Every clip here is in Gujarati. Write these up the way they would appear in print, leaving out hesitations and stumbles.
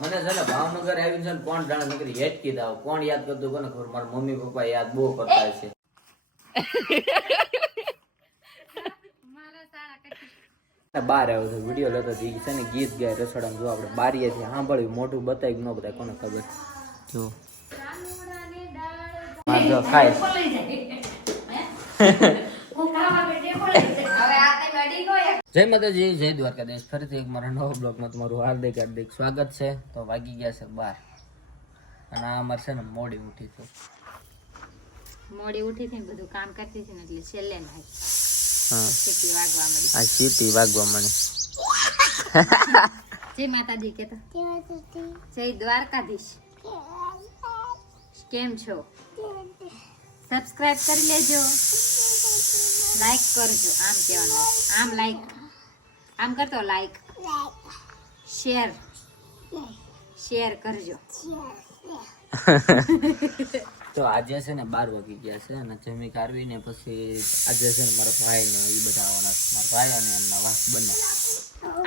મને છે ને ભાવનગર આવીને છે ને કોણ જાણે નકરી હેટકી દાવ કોણ યાદ કરતું કોને ખબર મારા મમ્મી પપ્પા યાદ બહુ કરતા છે. બાર આવ્યો છે વિડીયો લેતો છે ને ગીત ગાય રસોડામાં જો આપણે બારીએથી સાંભળ્યું મોઢું બતાવી ન બતાય કોને ખબર જો જો ખાય જય માતાજી જય દ્વારકાધીશ ફરીથી એક મારા નવા બ્લોગમાં તમારું હાર્દિક હાર્દિક સ્વાગત છે. તો વાગી ગયા છે 12 અને આ અમારે છે ને મોડી ઉઠી હતી ને બધું કામ કરતી હતી ને એટલે છેલ્લે ના આ સીટી વાગવા મને જય માતાજી કેતા જય દ્વારકાધીશ કેમ છો સબસ્ક્રાઇબ કરી લેજો લાઈક કરજો આમ કહેવાનું આમ લાઈક આમ કરતો લાઈક શેર કરજો. તો આજે છે ને 12 વાગી ગયા છે અને જમી કાઢવી ને પછી આજે છે ને મારા ભાઈ ને એ બધા આવવાના છે. મારા ભાઈ અને એમના વાસ બંને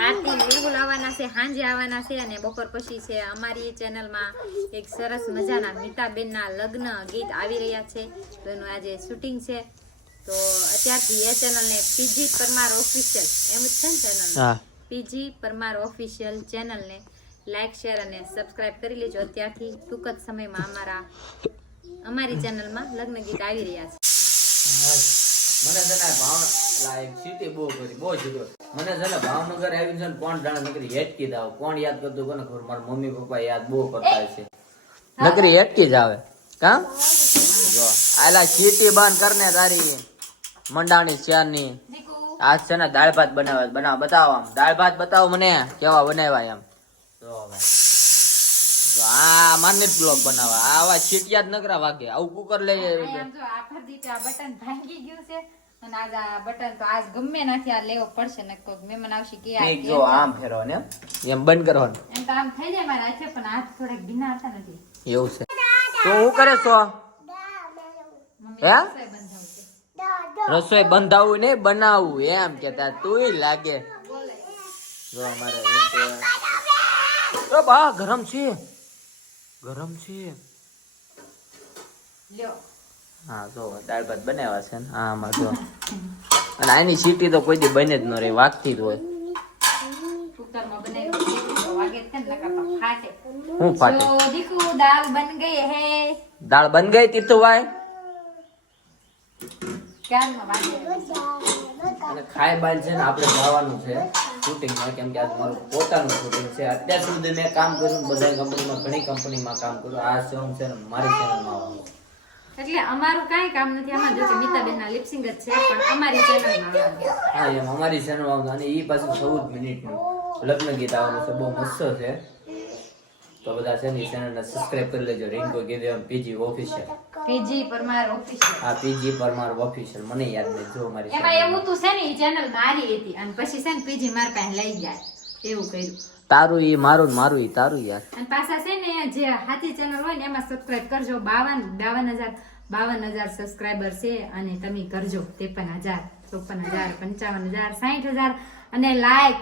આરતી બિલકુલ આવવાના છે, સાંજે આવવાના છે અને બપોર પછી છે. અમારી ચેનલમાં એક સરસ મજાના મીતાબેનના લગ્ન ગીત આવી રહ્યા છે તો એનું આજે શૂટિંગ છે. તો અત્યારથી એ ચેનલને પીજી પરમાર ઓફિશિયલ એમ જ છે ને ચેનલ પીજી પરમાર ઓફિશિયલ ચેનલને લાઈક શેર અને સબસ્ક્રાઇબ કરી લેજો. અત્યારથી ટૂંક જ સમયમાં અમારી ચેનલમાં લગ્ન ગીત આવી રહ્યા છે. મને છે ને સિટી બહુ કરી બહુ જીતો મને છે ને ભાવનગર આવીને છે ને કોણ જાણે નકરી હેટકી દાવ કોણ યાદ કરતું કોને ખબર મારા મમ્મી પપ્પા યાદ બહુ કરતા છે. નકરી હેટકી જ આવે કા જો આલા સિટી બંધ કરને તારી મંડાણી શેરની આજ છે ને દાળ ભાત બતાવો આમ દાળ ભાત બતાવો મને કેવા બનાવ્યા એમ જો જો આ માનીત બ્લોગ બનાવવા આવા સિટિયા જ નકરા વાગે આવું કુકર લઈ જો આ ફરદી આ બટન ભાંગી ગયું છે અને આજ આ બટન તો આજ ગમે નથી આ લેવો પડશે ને કોઈ મહેમાન આવશે કે આ જો આમ ફેરવો ને એમ બંધ કરવાનું એમ તો આમ થઈ જાય મારા હાથે પણ હાથ થોડાક ભીના હતા નથી એવું છે તો હું કરે છો હે રસોઈ બંધાવું ને બનાવવું એમ કેતા તુંય લાગે જો અમારે બા ગરમ છે લ્યો હા જો દાળ ભાત બનાવ્યા છે ને હા આમાં જો અને આની સીટી તો કોઈ દી બને જ ન રહી વાગતી જ હોય કુકરમાં બનાવી તો વાગે છે ને નકર તો ફાટે. હું ફાટે જો દીકુ દાલ બન ગઈ હે દાળ બન ગઈ તીતુભાઈ ક્યારમાં વાગે અને ખાઈ બાદ છે ને આપણે જવાનું છે શૂટિંગમાં કેમ કે આજ મારું પોતાનું શૂટિંગ છે. અત્યાર સુધી મેં કામ કર્યું બધા કંપનીમાં ઘણી કંપનીમાં કામ કર્યું આ સોંગ છે ને મારી ચેનલમાં આવવાનું એટલે અમારું કાંઈ કામ નથી. આમાં જો કે મીતાબેનના લિપસિંગ જ છે પણ અમારી ચેનલમાં આવવાનું. હા એમ અમારી ચેનલ આવવાનું અને એ પાછું 14 મિનિટનું લગ્ન ગીત આવવાનું છે બહુ મસ્ત છે. તો બધા છે ને ચેનલને સબસ્ક્રાઇબ કરી લેજો રિંકો ગીદેવન PG official PG Parmar official હા પીજી પરમાર ઓફિશિયલ મને યાદ નહીં જો મારી એમાં એવું તું છે ને ઈ ચેનલ મારી હતી અને પછી છે ને પીજી માર પાસે લઈ જાય એવું કર્યું. તારું ઈ મારું મારું ઈ તારું યાર અને પાછા છે ને જે હાથી ચેનલ હોય ને એમાં સબસ્ક્રાઇબ કરજો 52,000 સબસ્ક્રાઇબર છે અને તમે કરજો 53,000 54,000 55,000 60,000 અને લાખ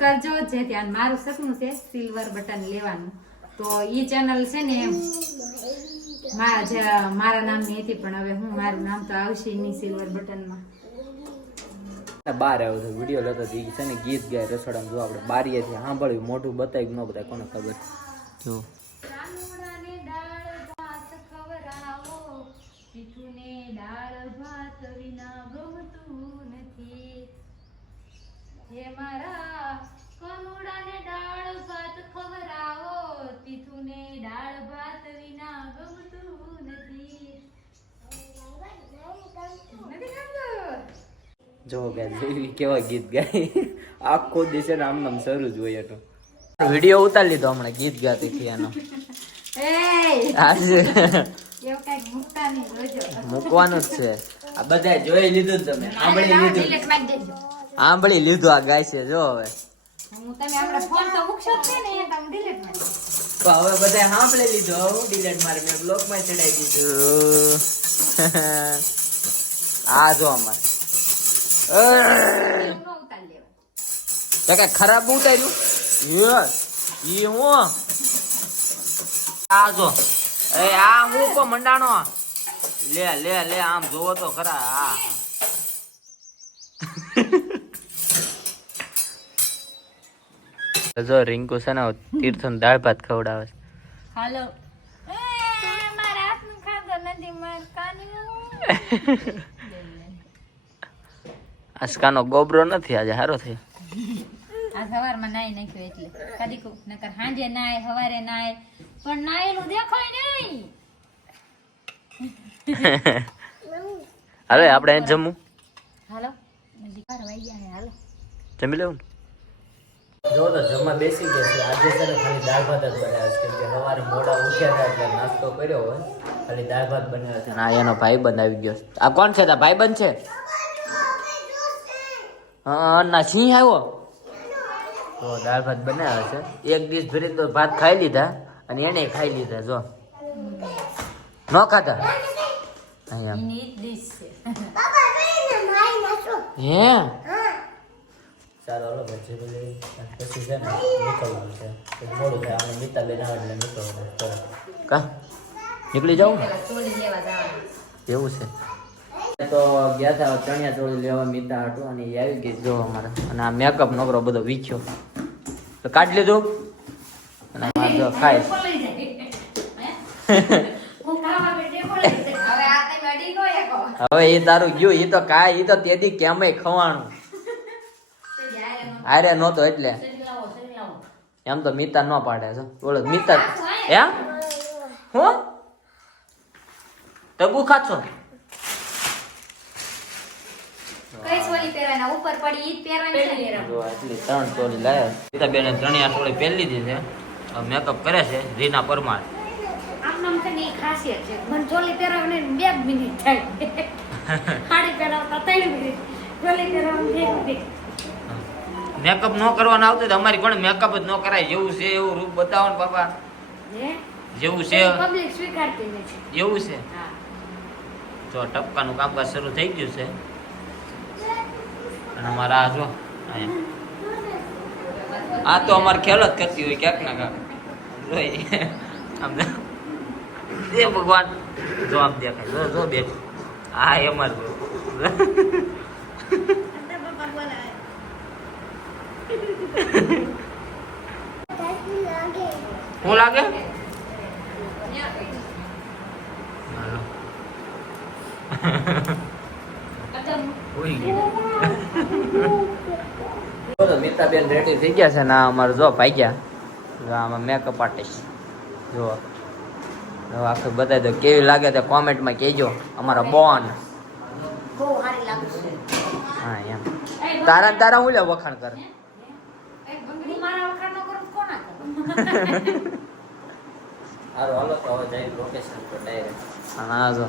કરજો. જેથી આ મારું સપનું છે સિલ્વર બટન લેવાનું. તો ઈ ચેનલ છે ને મારા નામની હતી પણ હવે હું મારું નામ તો આવશે નહીં સિલ્વર બટનમાં. બાર આવ્યો છે વિડીયો લેતો છે ને ગીત ગાય રસોડામાં જો આપણે બારીએથી સાંભળ્યું મોઢું બતાવી ન બતાય કોને ખબર જો હે મારા કનુડાને દાળ ભાત ખવરાવો તીથુને દાળ ભાત વિના ગમતું નથી. જો ગાય કેવા ગીત ગાય આખો દિવસે આમ નામ શરૂ જ હોય તો વિડીયો ઉતારી લીધો હમણાં ગીત ગાતી હતી એનો આજે મૂકવાનું જ છે. આ બધા જોઈ લીધું જ તમે સાંભળી લીધું આ ગાય છે જો હવે તો હવે બધા સાંભળી લીધું હવે હું ડિલેટ મારી મેં બ્લોક માં ચડાવી દીધું આ જો અમારે તો કઈ ખરાબ ઉતાર્યું ઈ હું આ જો એ આ હું કો મંડાણો લે લે લે આમ જોવો તો ખરા આ જો રિંકુ છે ને તીર્થન દાળ ભાત ખવડાવે છે. હાલો મારા હાથનું ખાધો નથી માર કાનું આસકાનો ગોબરો નથી આજે હારો થયો. આ સવારમાં નાઈ નાખ્યો એટલે કદી કો નકર સાંજે નાય સવારે નાય પણ નાયેલું દેખાય નહીં. હાલો આપણે અહીં જમવું હાલો હજી 12 વાગ્યા છે હાલો જમી લેવું ને. જો તો જમવા બેસી ગયા છે. આજે છે ને ખાલી દાળ ભાત જ બનાવ્યા છે કેમ કે સવારે મોડા ઉઠ્યા હતા એટલે નાસ્તો કર્યો હોય ખાલી દાળ ભાત બનાવ્યા છે. આ એનો ભાઈબંધ આવી ગયો છે. આ કોણ છે? તા ભાઈબંધ છે? હા ના સિંહ આવ્યો તો દાળ ભાત બનાવ્યા છે. એક ડીશ ભરીને તો ભાત ખાઈ લીધા અને એને ખાઈ લીધા. જો ન ખાતા અહીંયા એની ડીશ છે. હે ચાલો હલો પછી પછી છે ને નીકળવાનું છે મોડું થાય અમે મીતા બેન આવે એટલે નીકળવાનું કા નીકળી જાઉં ને ચોલી લેવા જવાનું. એવું છે તો ગયા હતા ચણિયા ચોળી લેવા મીતા હતું અને એ આવી ગઈ જો અમારે અને આ મેકઅપ નકરો બધો વીખ્યો તો કાઢી લીધું અને આમાં જો ખાય હવે એ તારું ગયું એ તો કાંઈ એ તો તેદી કેમય ખવાણું આરે નહોતો એટલે એમ તો મીતા ન પાડે છે બોલો મીતા હે હું ટગુ ખાચો કઈ ચોલી પહેરવાના ઉપર પડી ઈ જ પહેરવાની છે. જો એટલી 3 ચોલી લાયા મીતા બેને ચણિયા ચોળી પહેરી લીધી છે મેકઅપ કરે છે રીના પરમાર. આમ નામ તો ની ખાસિયત છે મને ચોલી પહેરવાને 2 મિનિટ થાય સાડી પહેરવા 3 મિનિટ ચોલી પહેરવા 2 મિનિટ. મેકઅપ ન કરવાનો આવતો તો અમારી કોણ મેકઅપ જ ન કરાય જેવું છે એવું રૂપ બતાવો ને બાપા હે જેવું છે પબ્લિક સ્વીકારતી નથી. એવું છે. હા જો ટપકાનું કામકાજ શરૂ થઈ ગયું છે અને અમારા આ જો અહીંયા આ તો અમારે ખેલ જ કરતી હોય ક્યાંક ના ક્યાંક જોઈ આમ એ ભગવાન જો આમ દેખાય જો જો બેઠ આ અમાર જો શું લાગે હાલો. મીતાબેન રેડી થઈ ગયા છે ને અમારે જો ભાગ્યા જો આમાં મેકઅપ આર્ટિસ્ટ જો આખું બતાવી દો કેવી લાગે તો કોમેન્ટમાં કહેજો અમારા બોન. બહુ સારી લાગે છે. હા એમ તારા તારા હું લે વખાણ કરે હું મારા વખાણ ન કરું તો કોના કરું? હાલો હાલો તો હવે જઈ લોકેશન પર ડાયરેક્ટ. હા જો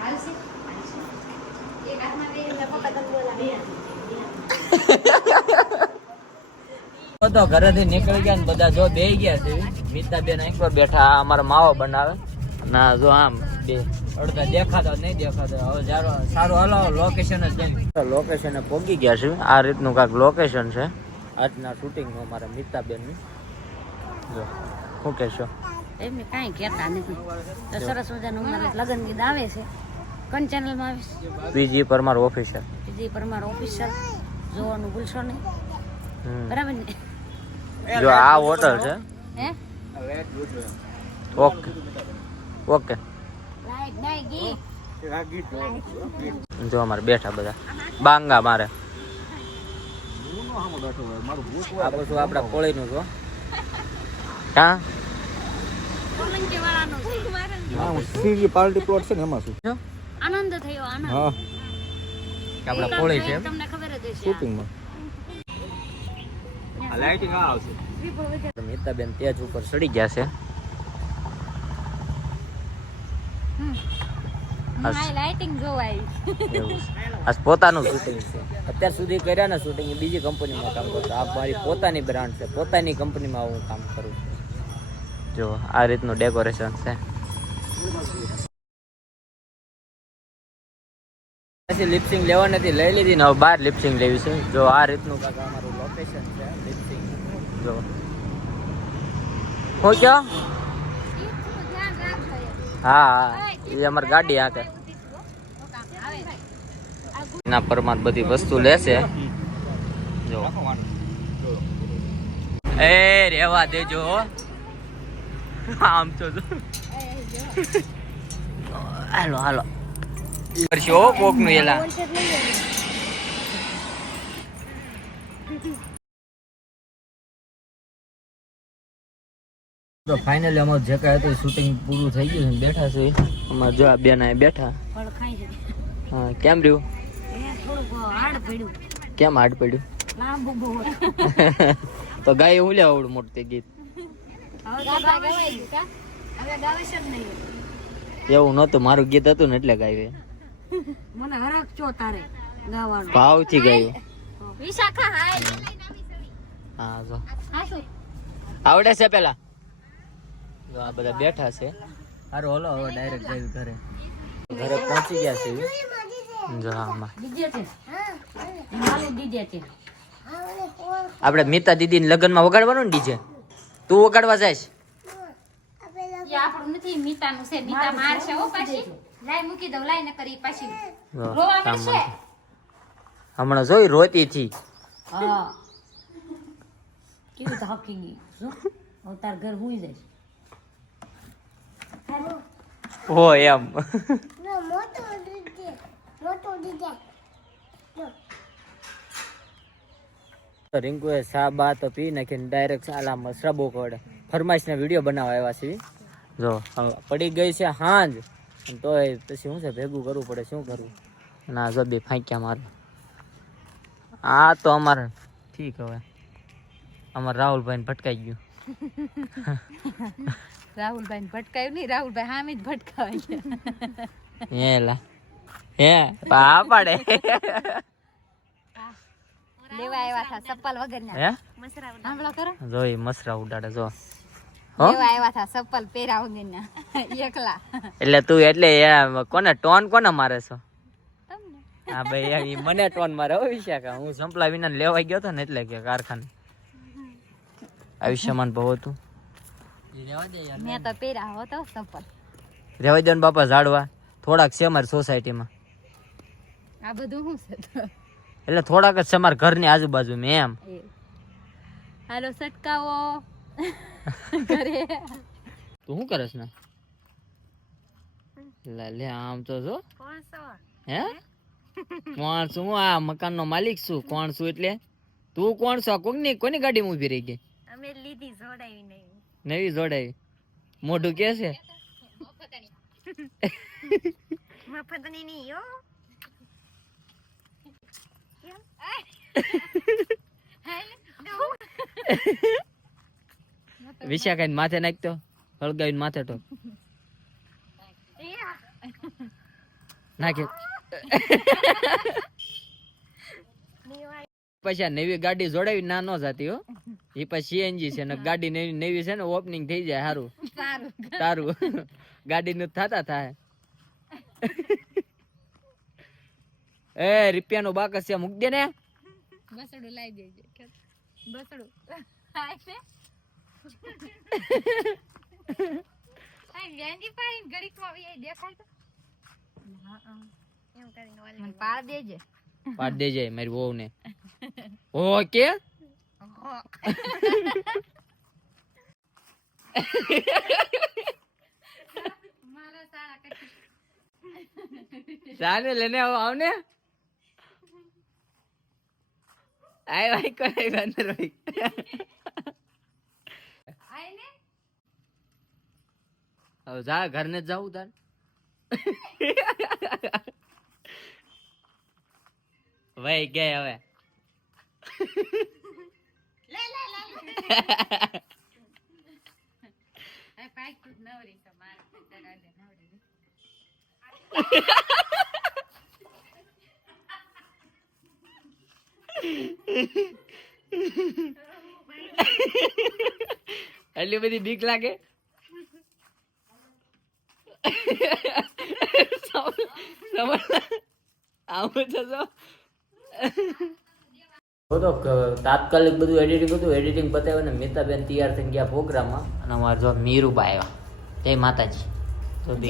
હાલશે? હાલશે. એક હાથમાં પહેરીને પપ્પા તને બોલાવે. તો ઘરેથી નીકળી ગયા ને બધા જો બેહી ગયા છે. મીતાબેન અહીં પર બેઠા આ અમારો માવો બનાવે ના જો આમ બે અડધા દેખાતો નહીં દેખાતો. હવે જારો સારું હાલો લોકેશન જ કેમ લોકેશને પહોંચી ગયા છે. આ રીતનું કાંઈક લોકેશન છે આજના શૂટિંગનું અમારા મીતાબેનનું. જો શું કહેશો? એમને કાંઈ કહેતા નથી તો સરસ મજાનું અમારે લગ્ન ગીત આવે છે. કોણ ચેનલમાં આવે છે? PG Parmar officer. PG Parmar official જોવાનું ભૂલશો નહીં. બરાબર ને? જો આ હોટલ છે. હે ઓકે ઓકે લાઈટ નહીં ગીત જો અમારે બેઠા બધા બાંગા મારે આ બધું આપડા કોળીનું છો હા સોલંકી વાળાનું છે. સીજી પાર્ટી પ્લોટ છે ને એમાં શું આનંદ થયો આનંદ. હા કે આપડા કોળી છે એમ? તમને ખબર જ હશે. શૂટિંગમાં આ લાઇટિંગ આ આવશે મીતાબેન તેજ ઉપર ચડી ગયા છે. લાઇટિંગ જોવાય. એવું છે. આ પોતાનું શૂટિંગ છે. અત્યાર સુધી કર્યા ને શૂટિંગ બીજી કંપનીમાં કામ કરતો. આ મારી પોતાની બ્રાન્ડ છે. પોતાની કંપનીમાં હું કામ કરું છું. જો આ રીતનું ડેકોરેશન છે. પછી લિપસિંગ લેવા નથી લઈ લીધી ને હવે બહાર લિપસિંગ લેવી છે. જો આ રીતનું કાંક અમારું લોકેશન છે લિપસિંગ. જો હું ક્યાં હા હા એ અમારી ગાડી આકે એના પરમાર બધી વસ્તુ લેશે. જો એ રેવા દેજો આમ તો હાલો હાલો કરશો કોક નું એલા તો ફાઇનલી અમારું જે કાંઈ હતું શૂટિંગ પૂરું થઈ ગયું છે બેઠા છે અમારે જો આ બેન અહીં બેઠા. હા કેમ રહ્યું કેમ હાડ પડ્યું તો ગાય હું લેવા આવડું મોટું ગીત એવું નતું મારું ગીત હતું ને એટલે ગાયું મને હરખ ચો તારે ગાવાનું ભાવથી ગાયું. વિશાખા હાય હા જો હાસુ આવડે છે પેલા જો આ બધા બેઠા છે. હારું હલો હવે ડાયરેક્ટ જઈ ઘરે પહોંચી ગયા છે જો આમાં ડીજે છે મારું ડીજે છે આપણે મીતા દીદી ને લગ્ન માં વગાડવાનું ને ડીજે તું વગાડવા જાય એ આપણું નથી મીતાનું છે મીતા મારશે હો પાછી લાઈ મૂકી દઉં લાઈ ન કરી પાછી રોવા મળશે હમણાં જોઈ રોતી થી હા કેવું થાકી ગઈ શું હવે તાર ઘર હુઈ જાય હો એમ રિંકુએ ચા બા તો પી નાખીને ડાયરેક્ટ આલા શ્રબો કોડે ફરમાઈશના વિડીયો બનાવવા આવ્યા છે. જો હવે પડી ગઈ છે હાંજ તો પછી શું છે ભેગું કરવું પડે શું કરવું ના જો બે ફાંક્યા મારે. આ તો અમારે ઠીક હવે અમારે રાહુલભાઈ ને ભટકાઈ ગયું. રાહુલભાઈ ને ભટકાયું નહીં રાહુલભાઈ હામે જ ભટકાવાય હે લા હે પા પાડે લેવા આવ્યા હતા ચપ્પલ વગર ના હે સાંભળો કરો જોઈ મસરા ઉડાડે જો લેવા આવ્યા હતા ચપ્પલ પહેરા વગર ના એકલા એટલે તું એટલે કોને ટોન કોને મારે છો? હા ભાઈ ઈ મને ટોન મારે હો વિશાખા. હું સંપલા વિના લેવા ગયો હતો ને એટલે કે કારખાને આયુષ્યમાન ભાવ હતું મેં તો પહેરા હતો ચપ્પલ રેવા દે ને બાપા ઝાડવા થોડાક છે અમારી સોસાયટીમાં આ બધું શું છે એટલે થોડાક જ છે અમારા ઘરની આજુબાજુ મેં એમ. હાલો સટકાવો ઘરે તું શું કરસ ને લે આમ તો જો હે કોણ છું હું આ મકાન નો માલિક છું. કોણ છું એટલે તું કોણ છો? કોની ગાડીમાં ઉભી રહી ગઈ? અમે લીધી જોડાવી નહીં નવી જોડાવી મોઢું કે છે મફતની નહીં હો વિશાખા માથે નાખતો હળગાવીને માથે ટોક નાખે પછી આ નવી ગાડી જોડાવી ના ન જાતી હો. એ પછી સીએનજી છે ને ગાડી નવી છે ને ઓપનિંગ થઈ જાય સારું તારું ગાડી નું થતા થાય. એ રૂપિયા નો બાકસ છે મૂક દે ને બસડું લાવી દેજે બસડું પાડ દેજે પાડ દેજે મારી વહુ ને ઓકે ચાલે લેને આવ ને આય ભાઈ કોઈ અંદર ભાઈ હવે જા ઘર ને જાવું તાર ભાઈ કે હવે એટલી બધી બીક લાગે આવું છે તો તાત્કાલિક બધું એડિટિંગ બતાવ્યું ને મિતાબેન તૈયાર થઈને ગયા પ્રોગ્રામમાં અને અમારે જો મીરુબા આવ્યા જય માતાજી તો બે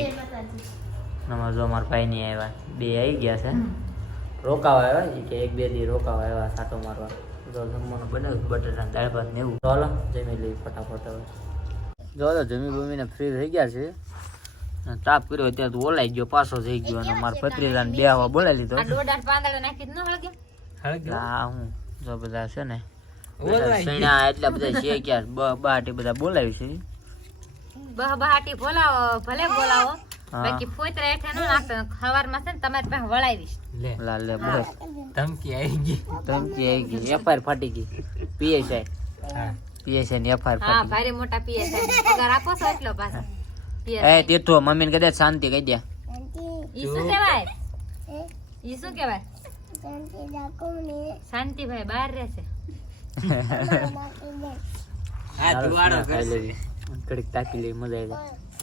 અમારે જો અમારા ભાઈ ની આવ્યા બે આવી ગયા છે રોકાવા આવ્યા કે 1-2 દી રોકાવા આવ્યા સાટો મારવા જો જમવાનું બનાવ્યું બટેટા દાળ ભાત ને એવું ચાલો જમી લઈ ફટાફટ હવે જો જમી બમીને ફ્રી થઈ ગયા છે તાપ કર્યો ત્યાં તો ઓલાઈ ગયો પાછો થઈ ગયો અને મારા ભત્રીજાને બે આવા બોલાવી લીધો હા હું જો બધા છે ને સૈણા એટલા બધા છે ક્યાં બાટી બધા બોલાવી છે બહાટી બોલાવો ભલે બોલાવો બાકી ફોતરા હેઠે ન નાખતો ખવારમાં છે ને તમારી પાસે વળાવીશ લે બસ ધમકી આવી ગઈ એફઆઈઆર ફાટી ગઈ પીએસઆઈ ની એફઆઈઆર હા ફાટી ભારે મોટા પીએસઆઈ પગાર આપો છો એટલો પાછો એ તીર્થો મમ્મીને કદાચ શાંતિ કહી દે ઈ શું કહેવાય શાંતિ ભાઈ બહાર રહેશે ઘડીક તાકી લઈ મજા આવી